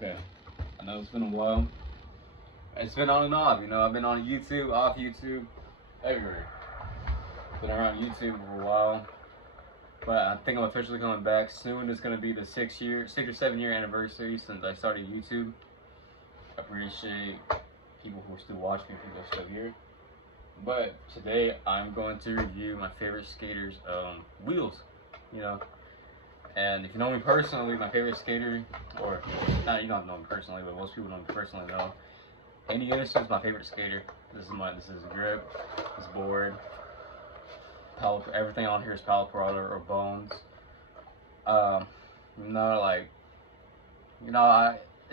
Okay, I know it's been a while. It's been on and off, I've been on YouTube, off YouTube, everywhere. Been around YouTube for a while, but I think I'm officially coming back soon. It's gonna be the 6 or 7 year anniversary since I started YouTube. I appreciate people who still watch me, people are still here. But today I'm going to review my favorite skaters' wheels, you know. And if you know me personally, my favorite skater, or not, you don't know me personally, but most people know me personally know. Andy Anderson is my favorite skater. This is grip, this board, Powell, everything on here is Powell, peralta, or bones. Like,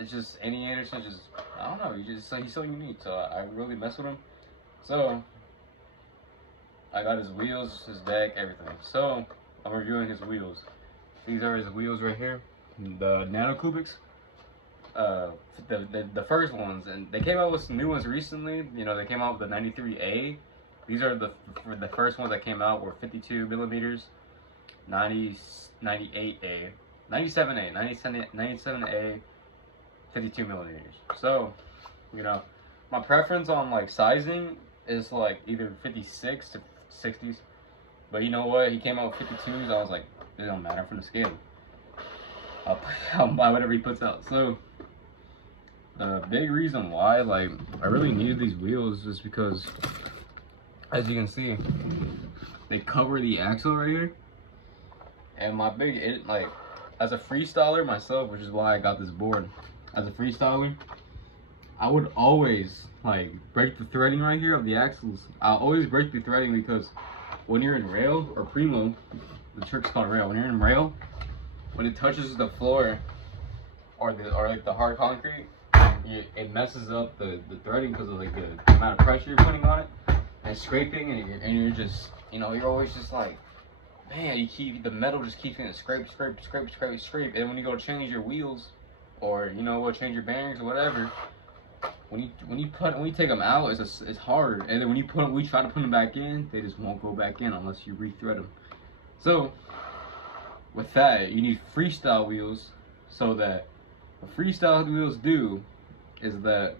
it's just Andy Anderson. Just I don't know. He's so unique. So I really mess with him. So I got his wheels, his deck, everything. So I'm reviewing his wheels. These are his wheels right here, the nano cubics. The first ones, and they came out with some new ones recently. They came out with the 93A. These are the first ones that came out were 52 millimeters, 98A, 97A, 52 millimeters. So, my preference on like sizing is like either 56 to 60s. But you know what? He came out with 52s. I was like, it don't matter from the scale. I'll buy whatever he puts out. So the big reason why I really needed these wheels is because, as you can see, they cover the axle right here. And as a freestyler myself, which is why I got this board. As a freestyler, I would always break the threading right here of the axles. I always break the threading because when you're in rail or primo, the trick's called rail. When you're in rail, when it touches the floor or the hard concrete, it messes up the threading because of the amount of pressure you're putting on it and scraping, and you're just you're always just like, man, the metal just keeps getting scrape, and when you go to change your wheels or change your bearings or whatever, when you take them out, it's hard, and then when we try to put them back in, they just won't go back in unless you rethread them. So with that, you need freestyle wheels, so that what freestyle wheels do is that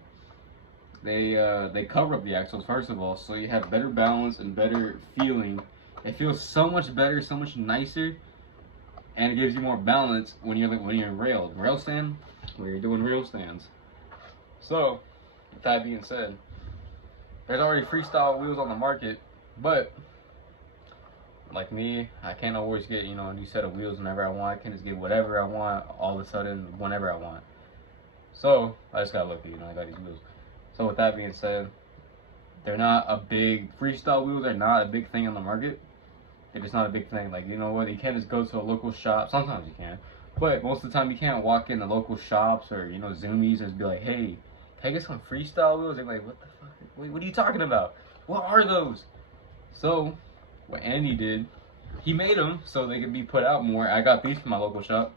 they cover up the axles first of all, so you have better balance and better feeling. It feels so much better, so much nicer, and it gives you more balance when you're in rail stand, where you're doing rail stands. So with that being said, there's already freestyle wheels on the market, but like me, I can't always get a new set of wheels whenever I want. I can just get whatever I want all of a sudden whenever I want. So I just got lucky, I got these wheels. So with that being said, they're not a big freestyle wheels. They're not a big thing on the market. They're just not a big thing. You can't just go to a local shop. Sometimes you can, but most of the time you can't walk in the local shops or Zoomies and just be like, hey, can I get some freestyle wheels? They're like, what the fuck? Wait, what are you talking about? What are those? So what Andy did, he made them so they could be put out more. I got these from my local shop,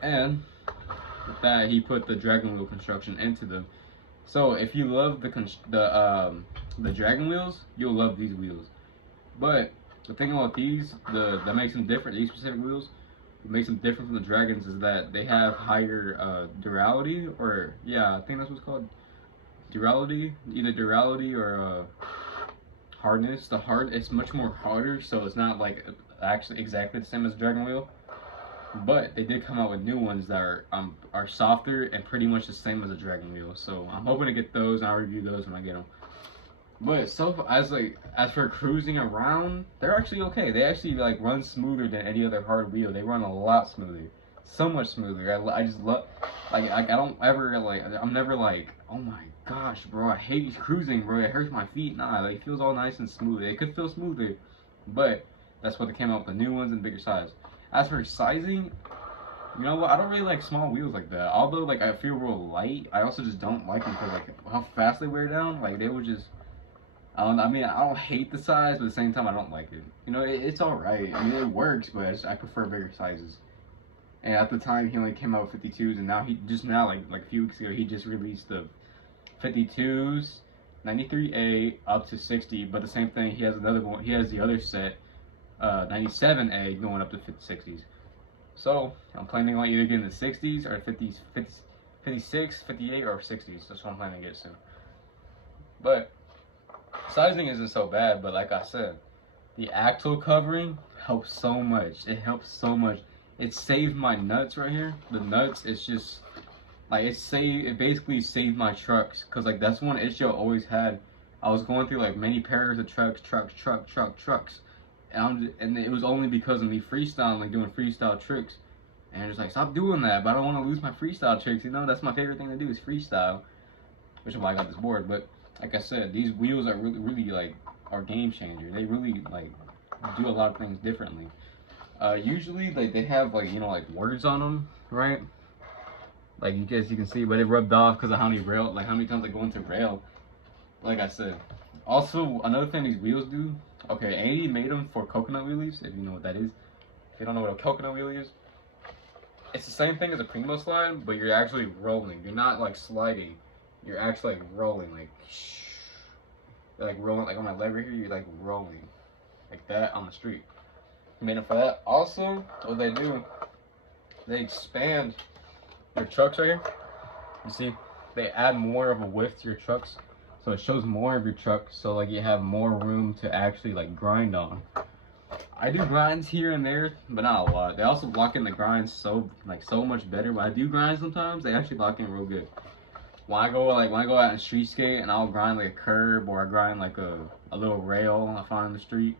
and with that, he put the dragon wheel construction into them. So if you love the dragon wheels, you'll love these wheels. But the thing about these, that makes them different, these specific wheels, what makes them different from the dragons is that they have higher durality, or yeah, I think that's what's called, durality, either durality or hardness. It's much more harder, so it's not actually exactly the same as dragon wheel. But they did come out with new ones that are softer and pretty much the same as a dragon wheel. So I'm hoping to get those, and I'll review those when I get them. But as for cruising around, they're actually okay. They actually run smoother than any other hard wheel. They run a lot smoother, so much smoother. I just love, I don't ever I'm never like, oh my gosh, bro, I hate cruising, bro. It hurts my feet. Nah, it feels all nice and smooth. It could feel smoother, but that's what they came out with, the new ones in bigger size. As for sizing, you know what? I don't really like small wheels like that. Although I feel real light, I also just don't like them because how fast they wear down. They would just. I don't hate the size, but at the same time, I don't like it. It's all right. It works, but I prefer bigger sizes. And at the time, he only came out with 52s, and now like a few weeks ago, he just released the 52s, 93A up to 60. But the same thing, he has another one. He has the other set, 97A going up to 60s. So I'm planning on either getting the 60s or 50s, 56, 58, or 60s. That's what I'm planning to get soon. But sizing isn't so bad, but like I said, the axle covering helps so much. It helps so much. It saved my nuts right here. The nuts, it's just like it basically saved my trucks, because like that's one issue I always had. I was going through like many pairs of trucks, and it was only because of me freestyling, like doing freestyle tricks. And it's like, stop doing that, but I don't want to lose my freestyle tricks, you know? That's my favorite thing to do is freestyle, which is why I got this board. But like I said, these wheels are really like are game changer. They really like do a lot of things differently. Usually like they have like, you know, like words on them, right? Like you guys, you can see, but it rubbed off because of how many times I go into rail. Like I said. Also, another thing these wheels do. Okay, Andy made them for coconut wheelies, if you know what that is. If you don't know what a coconut wheelie is, it's the same thing as a primo slide, but you're actually rolling. You're not like sliding. You're actually like rolling, like rolling, like on my leg right here. You're like rolling, like that on the street. He made them for that. Also, what they do, they expand your trucks right here. You see, they add more of a width to your trucks, so it shows more of your truck, so like you have more room to actually like grind on. I do grinds here and there, but not a lot. They also lock in the grinds so much better. When I do grind sometimes, they actually lock in real good. When I go out and street skate and I'll grind like a curb, or I grind like a little rail I find in the street,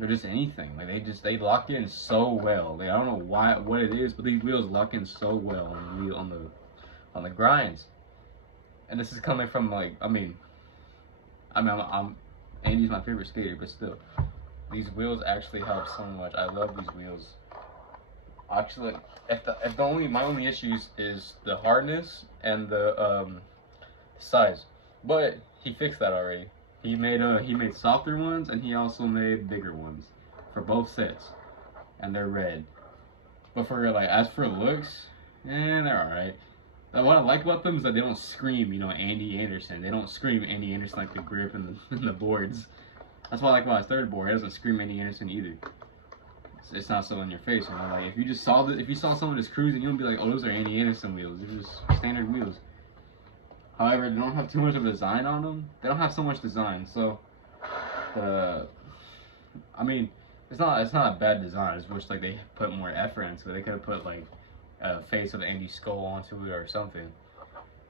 or just anything, like they lock in so well. Like, I don't know what it is, but these wheels lock in so well on the grinds. And this is coming from like, I'm Andy's my favorite skater, but still, these wheels actually help so much. I love these wheels. Actually, my only issues is the hardness and the size, but he fixed that already. He made softer ones, and he also made bigger ones for both sets, and they're red. But for like, as for looks, they're alright. What I like about them is that they don't scream, you know, Andy Anderson. They don't scream Andy Anderson like the grip and the boards. That's what I like about his third board. It doesn't scream Andy Anderson either. It's not so in your face, you know. Like if you saw someone just cruising, you wouldn't be like, oh, those are Andy Anderson wheels. They're just standard wheels. However, they don't have too much of a design on them. They don't have so much design, so I mean, it's not a bad design. I just wish like they put more effort into it. They could have put like a face of Andy's skull onto it or something.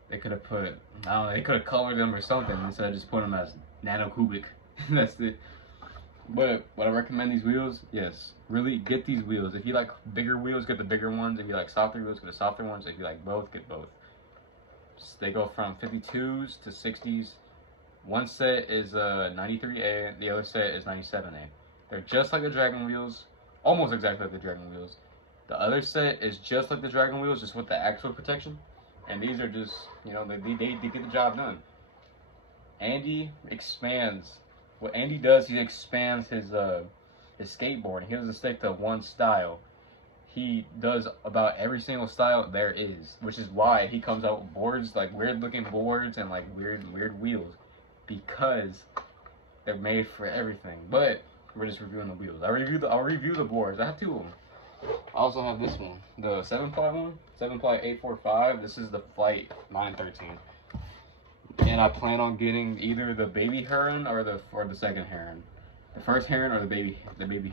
They could have put, I don't know, they could have colored them or something instead of just putting them as nano cubic. That's it. But would I recommend these wheels? Yes. Really get these wheels. If you like bigger wheels, get the bigger ones. If you like softer wheels, get the softer ones. If you like both, get both. They go from 52s to 60s. One set is 93A, the other set is 97A. They're just like the Dragon wheels, almost exactly like the Dragon wheels. The other set is just like the Dragon wheels, just with the axle protection. And these are just, you know, they get the job done. Andy expands. What Andy does, he expands his skateboard. He doesn't stick to one style. He does about every single style there is, which is why he comes out with boards, like weird looking boards and like weird wheels, because they're made for everything. But we're just reviewing the wheels. I'll review the boards. I have two of them. I also have this one, the 7-ply one, 7-ply 845. This is the Flight 913, and I plan on getting either the baby heron or the second heron, the first heron or the baby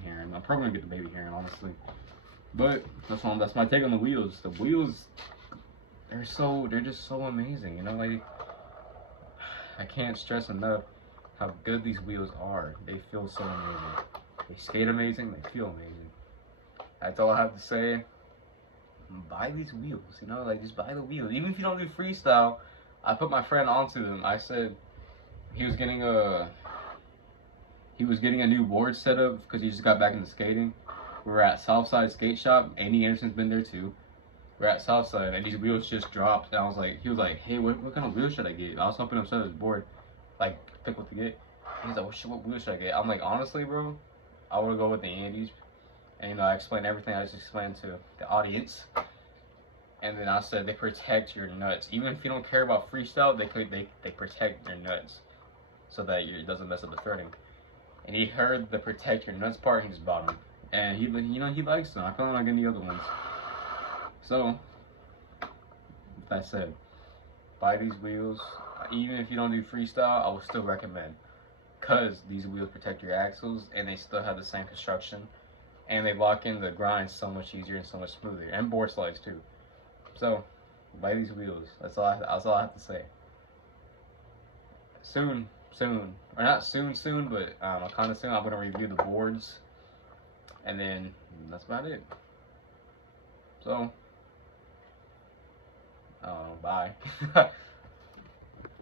heron. I'm probably gonna get the baby heron, honestly. But that's my take on the wheels. The wheels, they're just so amazing. You know, like I can't stress enough how good these wheels are. They feel so amazing. They skate amazing. They feel amazing. That's all I have to say. Buy these wheels, you know, like just buy the wheels. Even if you don't do freestyle, I put my friend onto them. I said he was getting a new board set up because he just got back into skating. We're at Southside Skate Shop. Andy Anderson's been there too. We're at Southside, and these wheels just dropped. And he was like, hey, what kind of wheels should I get? I was helping him set up his board, like pick what to get. He's like, what wheels should I get? I'm like, honestly, bro, I would go with the Andys. And you know, I explained everything I just explained to the audience. And then I said they protect your nuts. Even if you don't care about freestyle, they protect your nuts so that it doesn't mess up the threading. And he heard the protect your nuts part and he just bought them. and he likes them. I feel like any other ones. So, with that said, buy these wheels. Even if you don't do freestyle, I would still recommend, because these wheels protect your axles and they still have the same construction, and they lock in the grind so much easier and so much smoother, and board slides too. So, buy these wheels. That's all I have to say. Soon, or not soon, but kind of soon, I'm gonna review the boards, and then that's about it. So, bye.